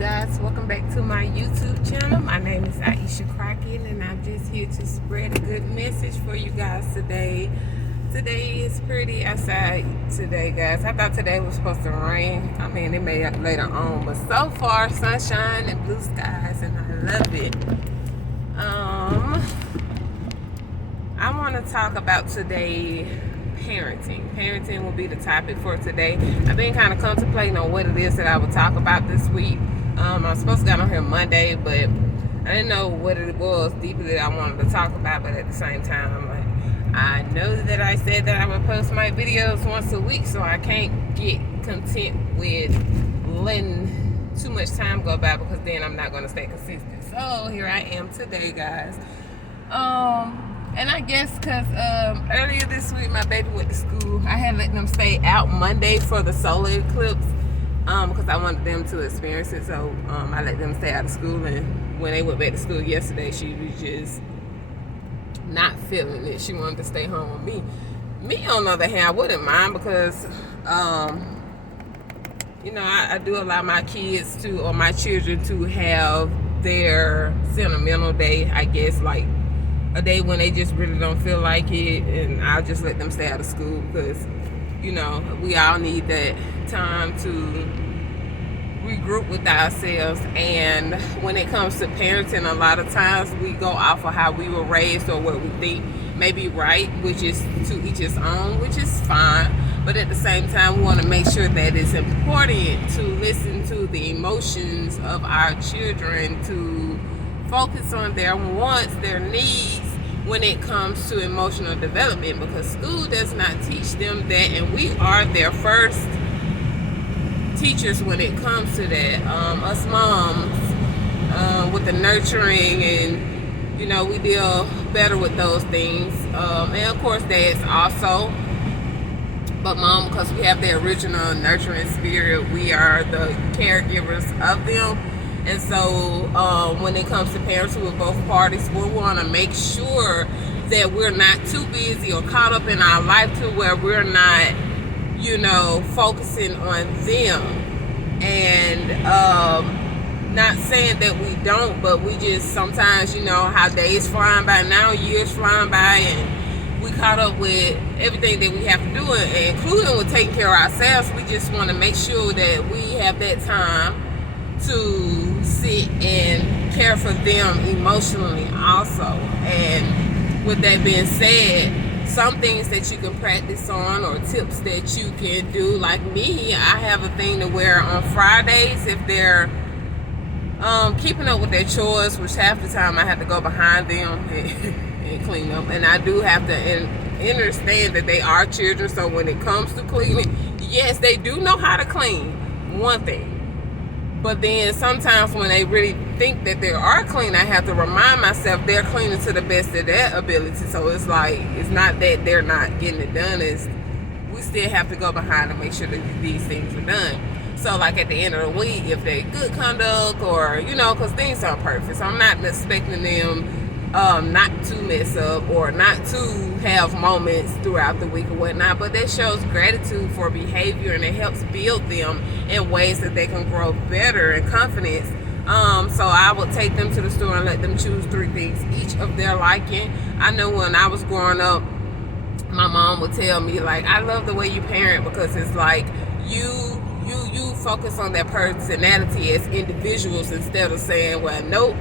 guys, welcome back to my YouTube channel. My name is Aisha Crockett and I'm just here to spread a good message for you guys today. Today is pretty outside today, guys. I thought today was supposed to rain. I mean, it may later on, but so far sunshine and blue skies and I love it. I want to talk about today parenting. Parenting will be the topic for today. I've been kind of contemplating on what it is that I would talk about this week. I was supposed to get on here Monday, but I didn't know what it was deeply that I wanted to talk about, but at the same time, I'm like, I know that I said that I would post my videos once a week, so I can't get content with letting too much time go by because then I'm not going to stay consistent. So here I am today, guys. And I guess because earlier this week my baby went to school, I had let them stay out Monday for the solar eclipse because I wanted them to experience it. So I let them stay out of school, and when they went back to school yesterday, she was just not feeling it. She wanted to stay home with me. Me, on the other hand, I wouldn't mind because you know, I do allow my kids to, or my children to have their sentimental day, I guess, like a day when they just really don't feel like it, and I'll just let them stay out of school because, you know, we all need that time to regroup with ourselves. And when it comes to parenting, a lot of times we go off of how we were raised or what we think may be right, which is to each his own, which is fine. But at the same time, we want to make sure that it's important to listen to the emotions of our children, to focus on their wants, their needs when it comes to emotional development, because school does not teach them that, and we are their first teachers when it comes to that. Us moms, with the nurturing, and you know, we deal better with those things, and of course dads also, but mom, because we have the original nurturing spirit, we are the caregivers of them. And so when it comes to parenting with both parties, we want to make sure that we're not too busy or caught up in our life to where we're not, you know, focusing on them. And not saying that we don't, but we just sometimes, you know, how days flying by now, years flying by, and we caught up with everything that we have to do, including with taking care of ourselves. We just want to make sure that we have that time to sit and care for them emotionally also. And with that being said, some things that you can practice on, or tips that you can do, like me, I have a thing to wear on Fridays if they're keeping up with their chores, which half the time I have to go behind them and clean them. And I do have to understand that they are children, so when it comes to cleaning, yes, they do know how to clean, one thing. But then sometimes when they really think that they are clean, I have to remind myself they're cleaning to the best of their ability. So it's like, it's not that they're not getting it done, it's we still have to go behind and make sure that these things are done. So like at the end of the week, if they're good conduct, or, you know, because things aren't perfect, so I'm not expecting them not to mess up or not to have moments throughout the week or whatnot, but that shows gratitude for behavior, and it helps build them in ways that they can grow better and confidence. So I would take them to the store and let them choose 3 things each of their liking. I know when I was growing up, my mom would tell me, like, I love the way you parent, because it's like you focus on their personality as individuals instead of saying, well, nope,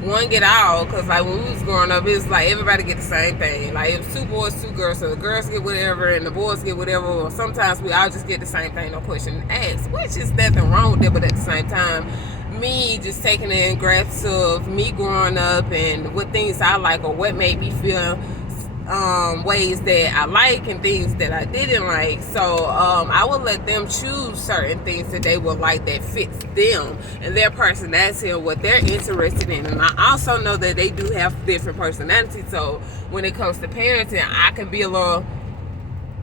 one get all. Because like when we was growing up, it was like everybody get the same thing. Like it was 2 boys, 2 girls, so the girls get whatever and the boys get whatever, or sometimes we all just get the same thing, no question asked, which is nothing wrong with it. But at the same time, me just taking in grasp of me growing up and what things I like, or what made me feel ways that I like and things that I didn't like. So I would let them choose certain things that they would like that fits them and their personality and what they're interested in. And I also know that they do have different personalities. So when it comes to parenting, I can be a little,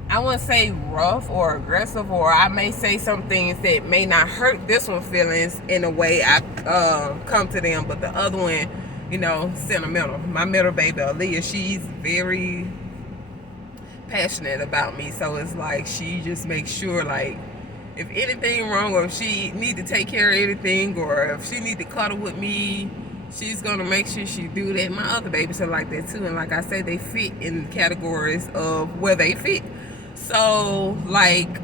I wouldn't say rough or aggressive, or I may say some things that may not hurt this one's feelings in a way I come to them, but the other one, you know, sentimental. My middle baby, Aaliyah, she's very passionate about me, so it's like she just makes sure, like, if anything wrong, or if she need to take care of anything, or if she need to cuddle with me, she's gonna make sure she do that. My other babies are like that too, and like I said, they fit in categories of where they fit. So like,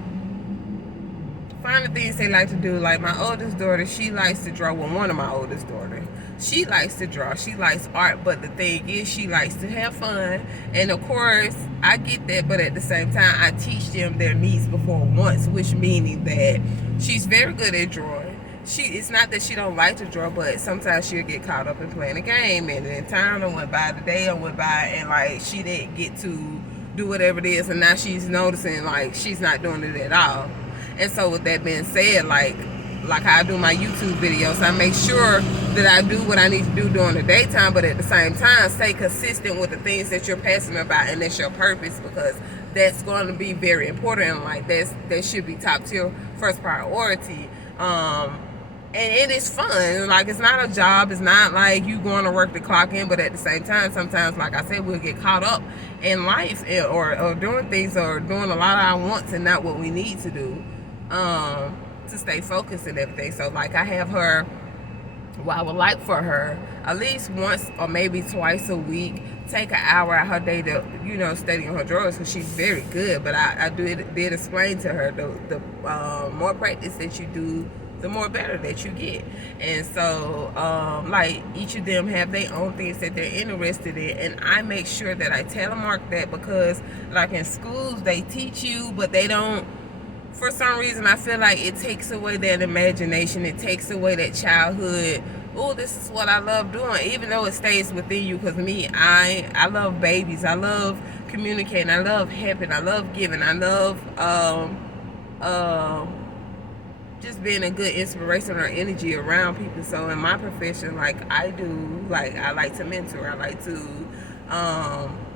find the things they like to do. Like my oldest daughter, she likes to draw. Well, one of my oldest daughters, she likes to draw. She likes art, but the thing is, she likes to have fun. And of course, I get that, but at the same time, I teach them their needs before wants, which meaning that she's very good at drawing. It's not that she don't like to draw, but sometimes she'll get caught up in playing a game, and then time went by, the day went by, and like she didn't get to do whatever it is, and now she's noticing like she's not doing it at all. And so with that being said, like I do my YouTube videos, I make sure that I do what I need to do during the daytime, but at the same time, stay consistent with the things that you're passionate about, and that's your purpose, because that's going to be very important in life. That should be top tier, first priority. And it is fun. Like, it's not a job. It's not like you going to work to clock in, but at the same time, sometimes, like I said, we'll get caught up in life, or doing things, or doing a lot of our wants and not what we need to do, to stay focused and everything. So like, I have her, well, I would like for her at least once or maybe twice a week, take an hour out her day to, study on her drawers, because she's very good. But I did explain to her, the more practice that you do, the more better that you get. And so like, each of them have their own things that they're interested in, and I make sure that I telemark that, because like in schools they teach you, but they don't, for some reason I feel like it takes away that imagination, it takes away that childhood. Oh, this is what I love doing, even though it stays within you. Because me, I love babies, I love communicating, I love helping, I love giving, I love just being a good inspiration or energy around people. So in my profession, like I like to mentor, I like to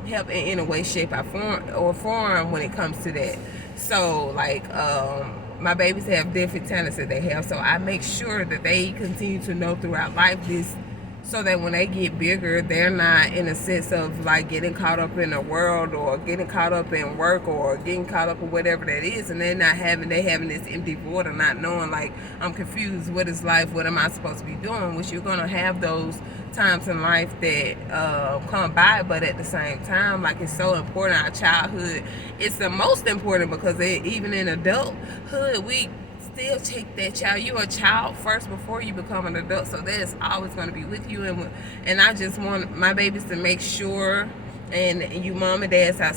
help in any way, shape, or form when it comes to that. So like, my babies have different talents that they have, so I make sure that they continue to know throughout life this, so that when they get bigger, they're not in a sense of like getting caught up in the world, or getting caught up in work, or getting caught up in whatever that is, and they having this empty void of not knowing, like, I'm confused, what is life, what am I supposed to be doing? Which you're gonna have those times in life that come by, but at the same time, like, it's so important. Our childhood, it's the most important, because even in adulthood, we still take that child. You're a child first before you become an adult, so that is always going to be with you. And I just want my babies to make sure, and you mom and dads out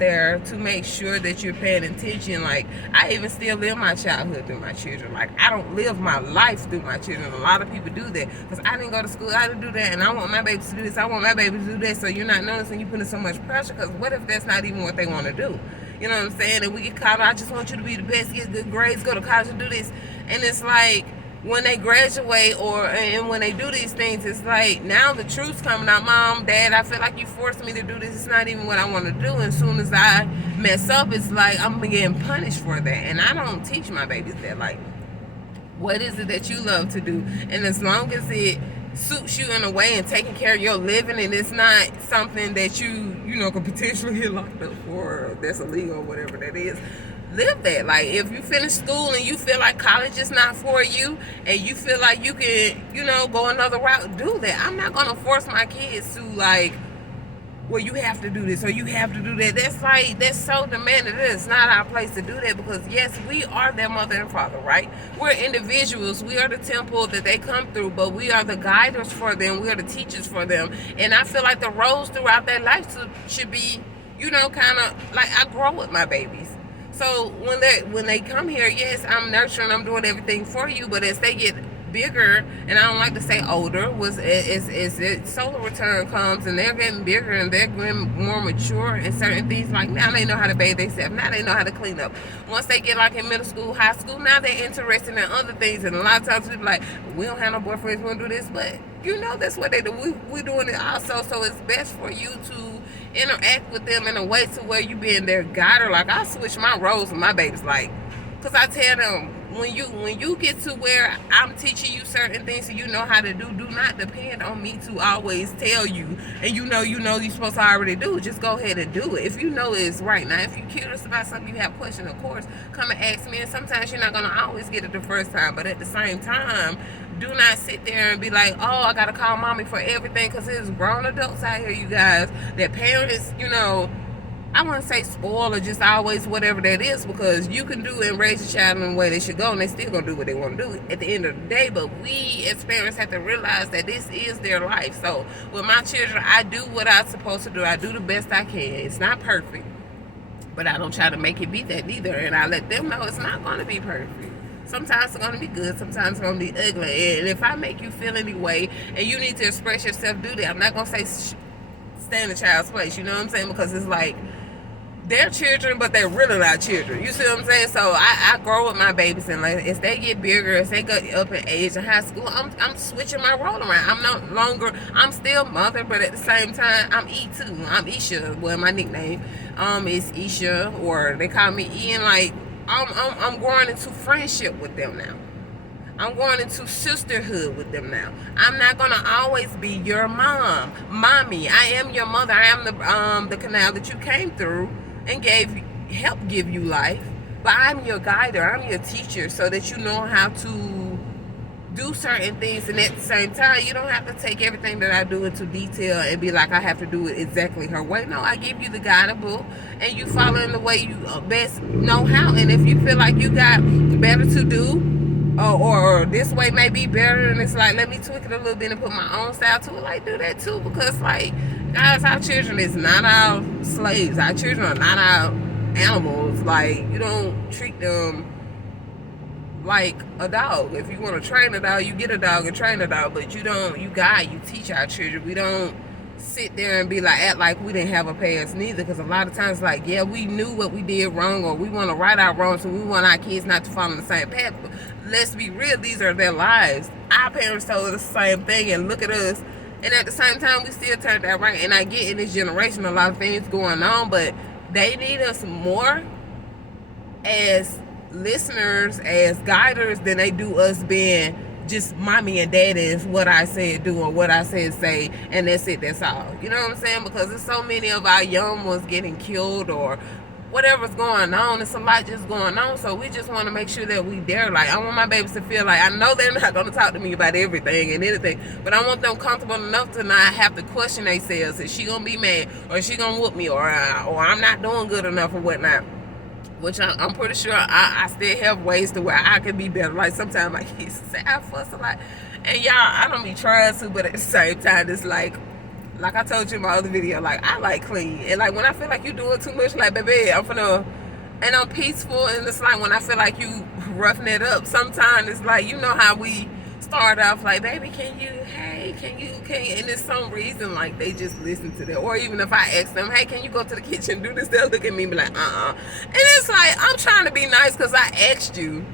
there, to make sure that you're paying attention. Like, I even still live my childhood through my children. Like, I don't live my life through my children. A lot of people do that, because I didn't go to school, I didn't do that, and I want my babies to do this, I want my babies to do that. So you're not noticing, you putting so much pressure, because what if that's not even what they want to do? You know what I'm saying? And we get caught, I just want you to be the best, get good grades, go to college and do this. And it's like, when they graduate, and when they do these things, it's like, now the truth's coming out. Mom, Dad, I feel like you forced me to do this. It's not even what I want to do. And as soon as I mess up, it's like I'm getting punished for that. And I don't teach my babies that. Like, what is it that you love to do? And as long as it suits you in a way and taking care of your living, and it's not something that you could potentially get locked up for, or that's illegal, or whatever that is, live that. Like, if you finish school and you feel like college is not for you, and you feel like you can, go another route, do that. I'm not gonna force my kids to, like, well, you have to do this, or you have to do that. That's so demanding. It's not our place to do that, because yes, we are their mother and father, right? We're individuals. We are the temple that they come through, but we are the guiders for them. We are the teachers for them. And I feel like the roles throughout their life should be, kind of like, I grow with my babies. So when they come here, yes, I'm nurturing, I'm doing everything for you, but as they get bigger, and I don't like to say older, solar return comes, and they're getting bigger, and they're getting more mature in certain things. Like, now they know how to bathe themselves, now they know how to clean up. Once they get like in middle school, high school, now they're interested in other things. And a lot of times people like, we don't have no boyfriends, we don't do this, but that's what they do. We're doing it also. So it's best for you to interact with them in a way to where you being their guider. Like, I switch my roles with my babies, like, because I tell them, when you get to where I'm teaching you certain things and you know how to do not depend on me to always tell you, and you know you're supposed to already do. Just go ahead and do it if you know it's right. Now if you're curious about something, you have questions, of course come and ask me, and sometimes you're not going to always get it the first time, but at the same time, do not sit there and be like, oh, I gotta call mommy for everything, because there's grown adults out here, you guys, that parents, I wouldn't say spoil or just always whatever that is, because you can do and raise your child in the way they should go, and they still gonna do what they want to do at the end of the day. But we as parents have to realize that this is their life. So with my children, I do what I'm supposed to do. I do the best I can. It's not perfect, but I don't try to make it be that either, and I let them know it's not going to be perfect. Sometimes it's going to be good, sometimes it's going to be ugly. And if I make you feel any way and you need to express yourself, do that. I'm not going to say stay in the child's place, you know what I'm saying? Because it's like, they're children, but they're really not children. You see what I'm saying? So I grow with my babies, and like, as they get bigger, as they go up in age in high school, I'm switching my role around. I'm no longer, I'm still mother, but at the same time, I'm E too. I'm Isha. Well, my nickname is Isha, or they call me Ian. Like, I'm growing into friendship with them now. I'm going into sisterhood with them now. I'm not gonna always be your mommy. I am your mother. I am the canal that you came through and helped give you life. But I'm your guider. I'm your teacher, so that you know how to do certain things, and at the same time, you don't have to take everything that I do into detail and be like, I have to do it exactly her way. No, I give you the guiding book, and you follow in the way you best know how. And if you feel like you got better to do, or this way may be better, and it's like, let me tweak it a little bit and put my own style to it, like, do that too. Because, like, guys, our children is not our slaves. Our children are not our animals. Like, you don't treat them like a dog. If you want to train a dog, you get a dog and train a dog, but you guide, you teach our children. We don't sit there and be like, act like we didn't have a past neither, because a lot of times, like, yeah, we knew what we did wrong, or we want to right our wrongs, so we want our kids not to follow the same path. But let's be real, these are their lives. Our parents told us the same thing, and look at us, and at the same time, we still turned out right. And I get, in this generation, a lot of things going on, but they need us more as listeners, as guiders, than they do us being just mommy and daddy is what I said do or what I said say, and that's it, that's all. You know what I'm saying? Because there's so many of our young ones getting killed, or whatever's going on. It's a lot just going on, so we just want to make sure that we there. Like, I want my babies to feel like, I know they're not going to talk to me about everything and anything, but I want them comfortable enough to not have to question themselves. Is she going to be mad, or is she going to whoop me, or I'm not doing good enough or whatnot. Which I'm pretty sure I still have ways to where I can be better. Like, sometimes my kids say I fuss a lot, and y'all, I don't be trying to, but at the same time, it's like I told you in my other video, like, I like clean. And like, when I feel like you doing too much, like, baby, and I'm peaceful. And it's like, when I feel like you roughing it up, sometimes it's like, you know how we start off like, baby, can you, and there's some reason, like, they just listen to that. Or even if I ask them, hey, can you go to the kitchen, do this, they'll look at me and be like, And it's like, I'm trying to be nice because I asked you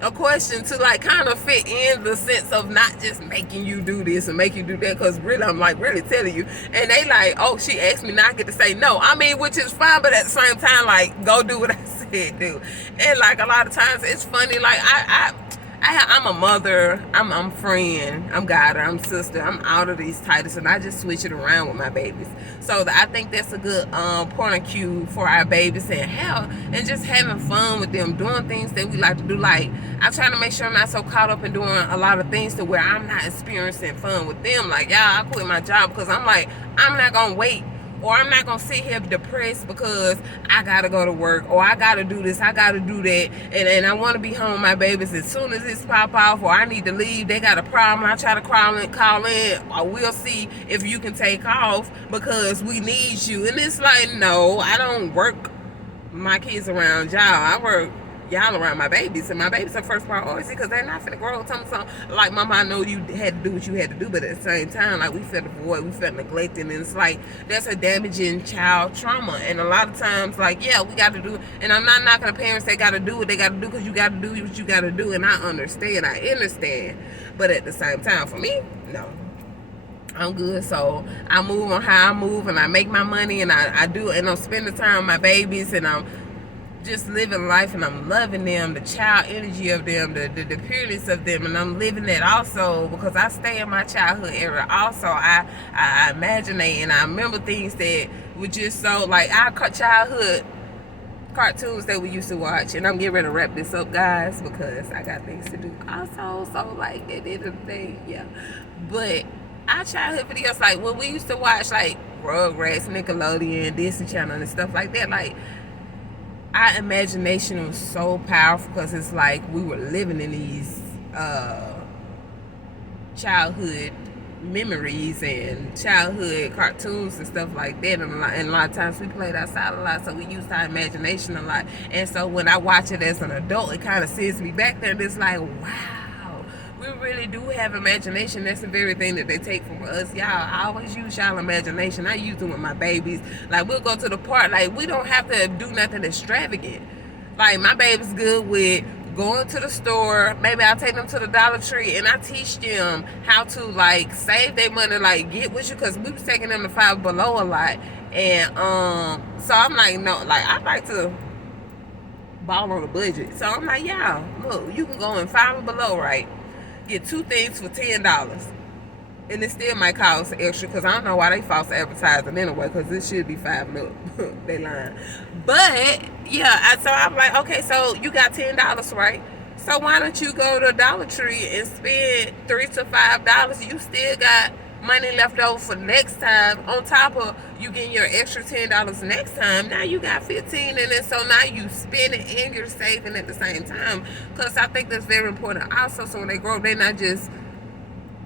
a question to, like, kind of fit in the sense of not just making you do this and make you do that, because really, I'm like really telling you. And they like, oh, she asked me, now I get to say no. I mean, which is fine, but at the same time, like, go do what I said do. And like, a lot of times it's funny, like, I'm a mother, I'm friend, I'm guider, I'm sister, I'm out of these titles, and I just switch it around with my babies. So I think that's a good point of cue for our babies, and just having fun with them, doing things that we like to do. Like, I'm trying to make sure I'm not so caught up in doing a lot of things to where I'm not experiencing fun with them. Like, y'all, I quit my job because I'm like, I'm not gonna wait, or I'm not gonna sit here depressed because I gotta go to work, or I gotta do this, I gotta do that, and I want to be home with my babies as soon as this pop off, or I need to leave, they got a problem, I try to call in, or we'll see if you can take off because we need you. And it's like, no, I don't work my kids around y'all. I work y'all around my babies, and my babies are first priority, because they're not finna grow up something like, mama, I know you had to do what you had to do, but at the same time, like, we felt a void, we felt neglected, and it's like, that's a damaging child trauma. And a lot of times, like, yeah, we got to do it, and I'm not knocking the parents, they got to do what they got to do, because you got to do what you got to do, and I understand, but at the same time, for me, no. I'm good. So I move on how I move, and I make my money, and I do, and I'm spending time with my babies, and I'm just living life, and I'm loving them, the child energy of them, the pureness of them, and I'm living that also because I stay in my childhood era. Also, I imaginate and I remember things that were just so like our childhood cartoons that we used to watch. And I'm getting ready to wrap this up, guys, because I got things to do also. So like at the end of the day, yeah. But our childhood videos, like when we used to watch like Rugrats, Nickelodeon, Disney Channel, and stuff like that, like our imagination was so powerful because it's like we were living in these childhood memories and childhood cartoons and stuff like that, and a lot of times we played outside a lot, so we used our imagination a lot. And so when I watch it as an adult, it kind of sends me back there, and it's like, wow, we really do have imagination. That's the very thing that they take from us. Y'all, I always use y'all imagination. I use it with my babies. Like, we'll go to the park, like we don't have to do nothing extravagant. Like, my baby's good with going to the store. Maybe I'll take them to the Dollar Tree, and I teach them how to like save their money, like get with you, because we was taking them to Five Below a lot. And so I'm like, no, like I like to ball on a budget. So I'm like, y'all, look, you can go in Five Below, right? Get 2 things for $10. And it still might cost extra, because I don't know why they false advertising anyway, because it should be 5 and up. They lying. But yeah, so I'm like, okay, so you got $10, right? So why don't you go to Dollar Tree and spend $3 to $5? You still got money left over for next time. On top of you getting your extra $10 next time, now you got 15, and then so now you spending and you're saving at the same time. Because I think that's very important also. So when they grow up, they're not just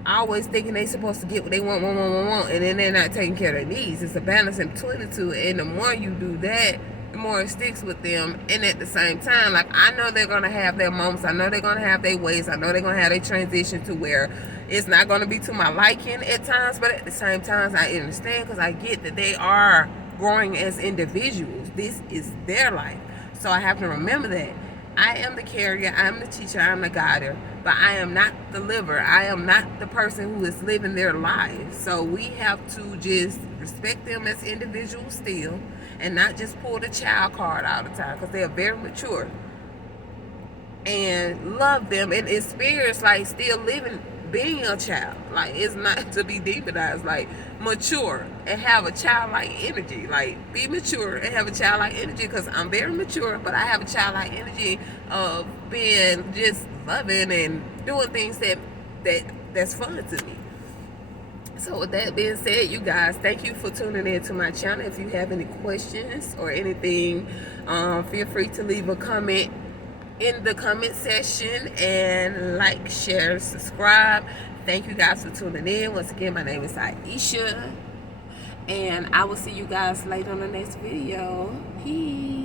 always thinking they supposed to get what they want, and then they're not taking care of their needs. It's a balance in between the two, and the more you do that, the more it sticks with them. And at the same time, like, I know they're gonna have their moments, I know they're gonna have their ways, I know they're gonna have their transition to where it's not gonna be to my liking at times, but at the same time, I understand, because I get that they are growing as individuals. This is their life, so I have to remember that I am the carrier, I am the teacher, I am the guider, but I am not the liver. I am not the person who is living their lives. So we have to just respect them as individuals still, and not just pull the child card all the time, because they are very mature. And love them and experience like still living, being a child. Like, it's not to be demonized. Like, mature and have a childlike energy. Like, be mature and have a childlike energy, because I'm very mature, but I have a childlike energy of being just loving and doing things that's fun to me. So with that being said, you guys, thank you for tuning in to my channel. If you have any questions or anything, feel free to leave a comment in the comment section, and like, share, subscribe. Thank you guys for tuning in. Once again, my name is Aisha, and I will see you guys later on the next video. Peace.